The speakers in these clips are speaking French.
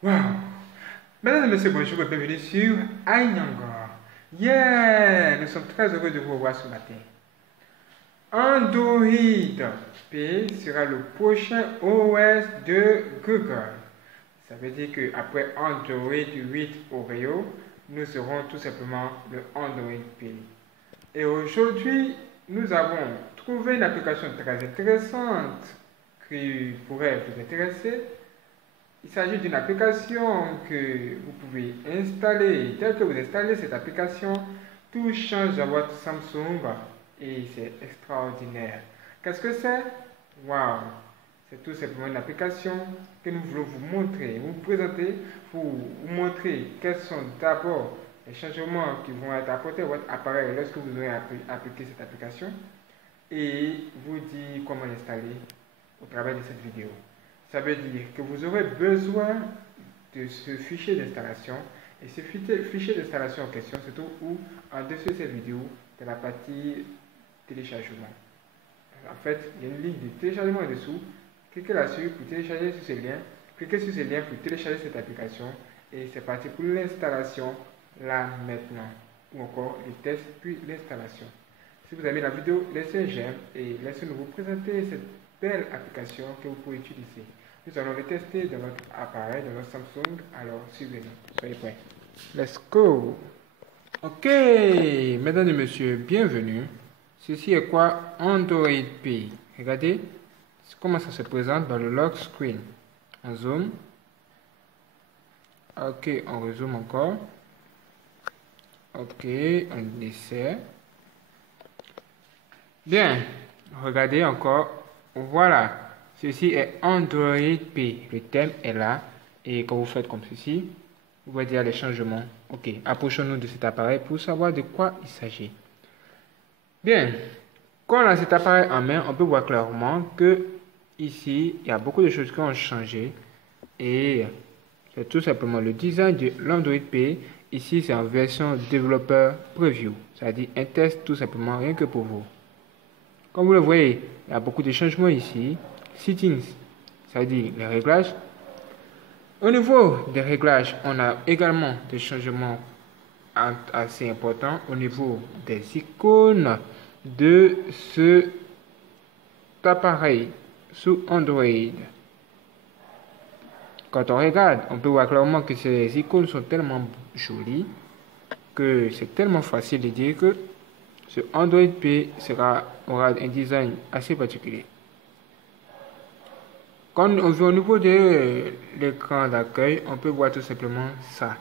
Wow! Mesdames et messieurs, bonjour et bienvenue sur iNyango. Yeah! Nous sommes très heureux de vous revoir ce matin. Android P sera le prochain OS de Google. Ça veut dire qu'après Android 8 Oreo, nous aurons tout simplement le Android P. Et aujourd'hui, nous avons trouvé une application très intéressante qui pourrait vous intéresser. Il s'agit d'une application que vous pouvez installer. Dès que vous installez cette application, tout change dans votre Samsung et c'est extraordinaire. Qu'est-ce que c'est? Waouh! C'est tout simplement une application que nous voulons vous montrer, vous présenter, pour vous montrer quels sont d'abord les changements qui vont être apportés à votre appareil lorsque vous aurez appliqué cette application et vous dire comment l'installer au travers de cette vidéo. Ça veut dire que vous aurez besoin de ce fichier d'installation. Et ce fichier d'installation en question se trouve où? En dessous de cette vidéo, de la partie téléchargement. En fait, il y a une ligne de téléchargement en dessous. Cliquez là-dessus pour télécharger sur ce lien. Cliquez sur ce lien pour télécharger cette application. Et c'est parti pour l'installation là maintenant. Ou encore les tests puis l'installation. Si vous avez la vidéo, laissez un j'aime et laissez-nous vous présenter cette belle application que vous pouvez utiliser. Nous allons le tester dans notre appareil, dans notre Samsung. Alors, suivez-nous. Soyez prêts. Let's go. Ok, mesdames et messieurs, bienvenue. Ceci est quoi? Android P. Regardez comment ça se présente dans le lock screen. On zoom. Ok, on rezoome encore. Ok, on essaie. Bien, regardez encore. Voilà. Ceci est Android P. Le thème est là. Et quand vous faites comme ceci, vous voyez déjà les changements. Ok, approchons-nous de cet appareil pour savoir de quoi il s'agit. Bien, quand on a cet appareil en main, on peut voir clairement que ici, il y a beaucoup de choses qui ont changé. Et c'est tout simplement le design de l'Android P. Ici, c'est en version développeur preview. C'est-à-dire un test tout simplement rien que pour vous. Comme vous le voyez, il y a beaucoup de changements ici. Settings, c'est-à-dire les réglages. Au niveau des réglages, on a également des changements assez importants au niveau des icônes de cet appareil sous Android. Quand on regarde, on peut voir clairement que ces icônes sont tellement jolies que c'est tellement facile de dire que ce Android P aura un design assez particulier. Quand on vient au niveau de l'écran d'accueil, on peut voir tout simplement ça.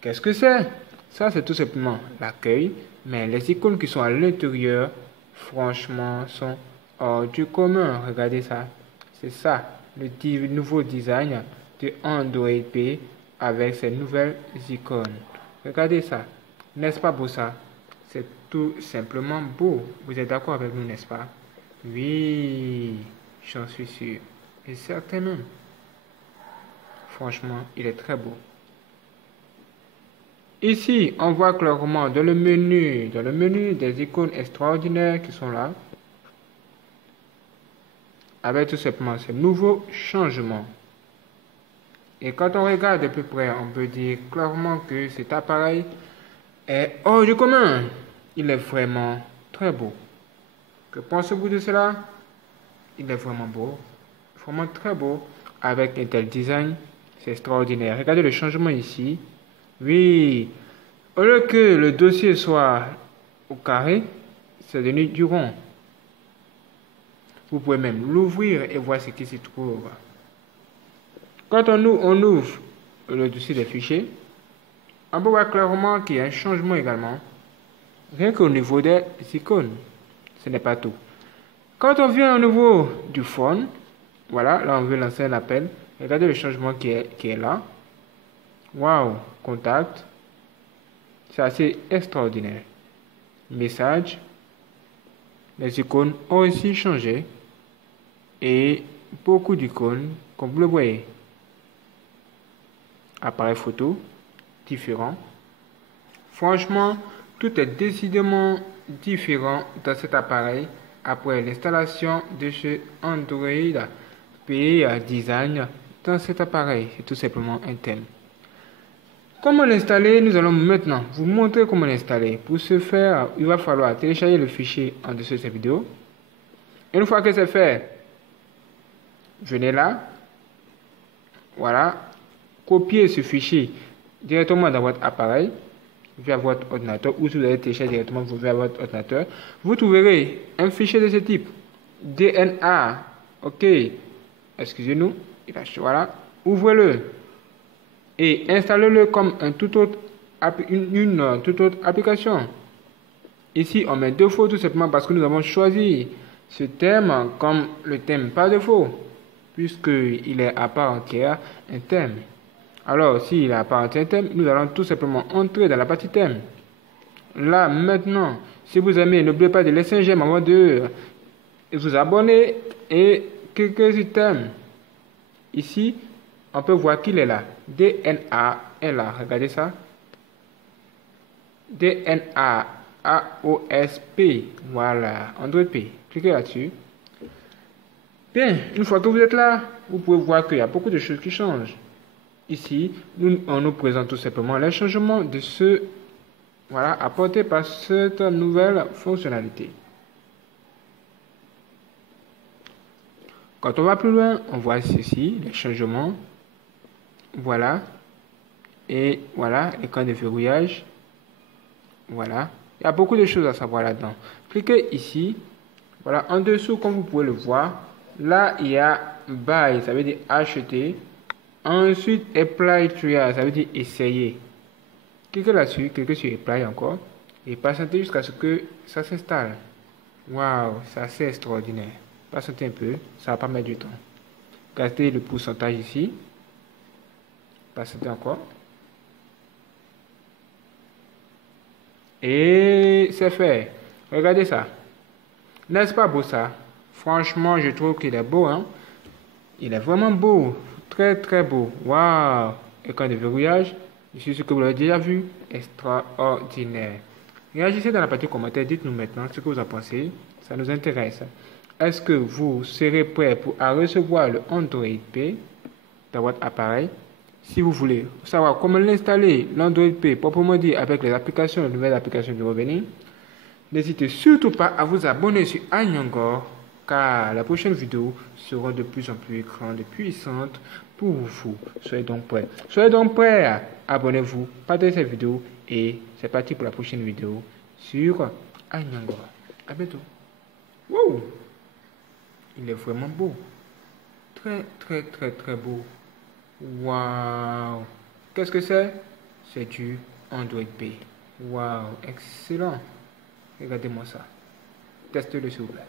Qu'est-ce que c'est? Ça, c'est tout simplement l'accueil, mais les icônes qui sont à l'intérieur, franchement, sont hors du commun. Regardez ça. C'est ça, le nouveau design de Android P avec ces nouvelles icônes. Regardez ça. N'est-ce pas beau ça? C'est tout simplement beau. Vous êtes d'accord avec nous, n'est-ce pas? Oui, j'en suis sûr. Et certain même. Franchement, il est très beau. Ici, on voit clairement dans le menu des icônes extraordinaires qui sont là. Avec tout simplement ces nouveaux changements. Et quand on regarde de plus près, on peut dire clairement que cet appareil est hors du commun. Il est vraiment très beau. Que pensez-vous de cela? Il est vraiment beau. Vraiment très beau. Avec un tel design, c'est extraordinaire. Regardez le changement ici. Oui. Au lieu que le dossier soit au carré, c'est devenu du rond. Vous pouvez même l'ouvrir et voir ce qui s'y trouve. Quand on ouvre le dossier des fichiers, on peut voir clairement qu'il y a un changement également. Rien qu'au niveau des icônes. Ce n'est pas tout. Quand on vient au niveau du phone, voilà, là on veut lancer un appel. Regardez le changement qui est là. Waouh, contact. C'est assez extraordinaire. Message. Les icônes ont aussi changé. Et beaucoup d'icônes, comme vous le voyez. Appareil photo, différent. Franchement, tout est décidément différent dans cet appareil après l'installation de ce Android P design dans cet appareil. C'est tout simplement un thème. Comment l'installer? Nous allons maintenant vous montrer comment l'installer. Pour ce faire, il va falloir télécharger le fichier en dessous de cette vidéo. Une fois que c'est fait, venez là. Voilà. Copiez ce fichier directement dans votre appareil via votre ordinateur ou si vous allez télécharger directement via votre ordinateur. Vous trouverez un fichier de ce type. DNA. Ok. Excusez-nous. Voilà. Ouvrez-le. Et installez-le comme une toute autre application. Ici, on met défaut tout simplement parce que nous avons choisi ce thème comme le thème par défaut, puisqu'il est à part entière un thème. Alors, s'il est à part entière un thème, nous allons tout simplement entrer dans la partie thème. Là, maintenant, si vous aimez, n'oubliez pas de laisser un j'aime avant de vous abonner et cliquez sur thème. Ici, on peut voir qu'il est là. DNA est là. Regardez ça. DNA AOSP. Voilà. Android P. Cliquez là-dessus. Bien. Une fois que vous êtes là, vous pouvez voir qu'il y a beaucoup de choses qui changent. Ici, on nous présente tout simplement les changements de ce, voilà, apportés par cette nouvelle fonctionnalité. Quand on va plus loin, on voit ceci, les changements. Voilà. Et voilà, l'écran de verrouillage. Voilà. Il y a beaucoup de choses à savoir là-dedans. Cliquez ici. Voilà, en dessous, comme vous pouvez le voir, là, il y a buy, ça veut dire acheter. Ensuite, apply trial, ça veut dire essayer. Cliquez là-dessus, cliquez sur apply encore. Et patientez jusqu'à ce que ça s'installe. Waouh, c'est assez extraordinaire. Patientez un peu, ça va pas mettre du temps. Gardez le pourcentage ici. Patientez encore. Et c'est fait. Regardez ça. N'est-ce pas beau ça? Franchement, je trouve qu'il est beau, hein? Il est vraiment beau. Très, très beau. Waouh! Écran de verrouillage. Je suis sûr que vous l'avez déjà vu. Extraordinaire. Réagissez dans la partie commentaire. Dites-nous maintenant ce que vous en pensez. Ça nous intéresse. Est-ce que vous serez prêt pour recevoir le Android P dans votre appareil? Si vous voulez savoir comment l'installer, l'Android P, proprement dit, avec les applications, les nouvelles applications de revenir, n'hésitez surtout pas à vous abonner sur Anyango, car la prochaine vidéo sera de plus en plus grande et puissante pour vous. Soyez donc prêts. Soyez donc prêts. Abonnez-vous, partagez cette vidéo et c'est parti pour la prochaine vidéo sur Anyango. À bientôt. Wow! Il est vraiment beau. Très, très, très, très beau. Waouh! Qu'est-ce que c'est? C'est du Android P. Waouh! Excellent! Regardez-moi ça. Testez-le s'il vous plaît.